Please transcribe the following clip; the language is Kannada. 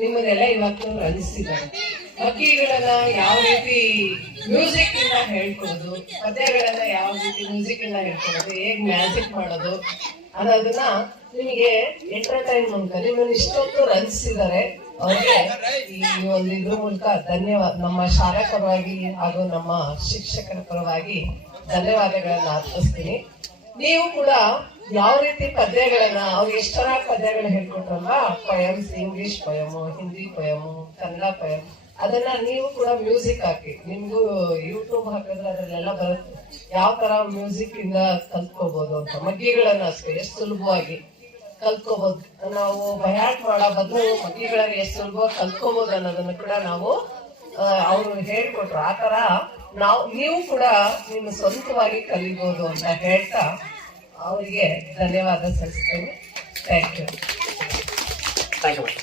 ನಿಮ್ಮನ್ನೆಲ್ಲ ಇವತ್ತು ರಂಜಿಸಿದ್ದಾರೆ. ಮಕ್ಕಳಿಗಳನ್ನ ಯಾವ ರೀತಿ ಮ್ಯೂಸಿಕ್ ಇಂದ ಹೇಳ್ಕೊಡೋದು, ಪದ್ಯಗಳನ್ನ ಯಾವ ರೀತಿ ಮ್ಯೂಸಿಕ್ ಇಂದ ಹೇಳ್ಕೊಡೋದು, ಹೇಗ್ ಮ್ಯಾಜಿಕ್ ಮಾಡೋದು ಅನ್ನೋದನ್ನ ನಿಮಗೆ ಎಂಟರ್ಟೈನ್ಮೆಂಟ್ ನಿಮ್ಮನ್ನು ಇಷ್ಟೊತ್ತು ರಂಜಿಸಿದ್ದಾರೆ. ಅವ್ರಿಗೆ ಈ ಒಂದು ಇದ್ರ ಮೂಲಕ ಧನ್ಯವಾದ, ನಮ್ಮ ಶಾಲಾ ಪರವಾಗಿ ಹಾಗೂ ನಮ್ಮ ಶಿಕ್ಷಕರ ಪರವಾಗಿ ಧನ್ಯವಾದಗಳನ್ನ ಅರ್ಪಿಸ್ತೀನಿ. ನೀವು ಕೂಡ ಯಾವ ರೀತಿ ಪದ್ಯಗಳನ್ನ ಅವ್ರಿಗೆ ಎಷ್ಟರ ಪದ್ಯಗಳನ್ನ ಹೇಳ್ಕೊಟ್ರಲ್ಲ, ಪಯಮ್ಸ್, ಇಂಗ್ಲಿಷ್ ಪಯಮು, ಹಿಂದಿ ಪಯಮು, ಕನ್ನಡ ಪಯಮ್, ಅದನ್ನ ನೀವು ಕೂಡ ಮ್ಯೂಸಿಕ್ ಹಾಕಿ, ನಿಮ್ಗೂ ಯೂಟ್ಯೂಬ್ ಹಾಕಿದ್ರೆ ಅದರಲ್ಲೆಲ್ಲ ಬರುತ್ತೆ ಯಾವ ತರ ಮ್ಯೂಸಿಕ್ ಇಂದ ಕಲ್ತ್ಕೋಬಹುದು ಅಂತ. ಮಗ್ಗಿಗಳನ್ನ ಅಷ್ಟೇ ಎಷ್ಟು ಸುಲಭವಾಗಿ ಕಲ್ತ್ಕೋಬಹುದು. ನಾವು ಬಯಾಟ್ ಮಾಡೋ ಬದಲು ಮಗ್ಗಿಗಳನ್ನ ಎಷ್ಟು ಸುಲಭವಾಗಿ ಕಲ್ತ್ಕೋಬಹುದು ಅನ್ನೋದನ್ನ ಕೂಡ ನಾವು ಅವರು ಹೇಳ್ಕೊಟ್ರು. ಆ ತರ ನೀವು ಕೂಡ ನಿಮ್ಮ ಸ್ವಂತವಾಗಿ ಕಲಿಬಹುದು ಅಂತ ಹೇಳ್ತಾ ಅವರಿಗೆ ಧನ್ಯವಾದ ಸಲ್ಲಿಸ್ತೇನೆ. Thank you.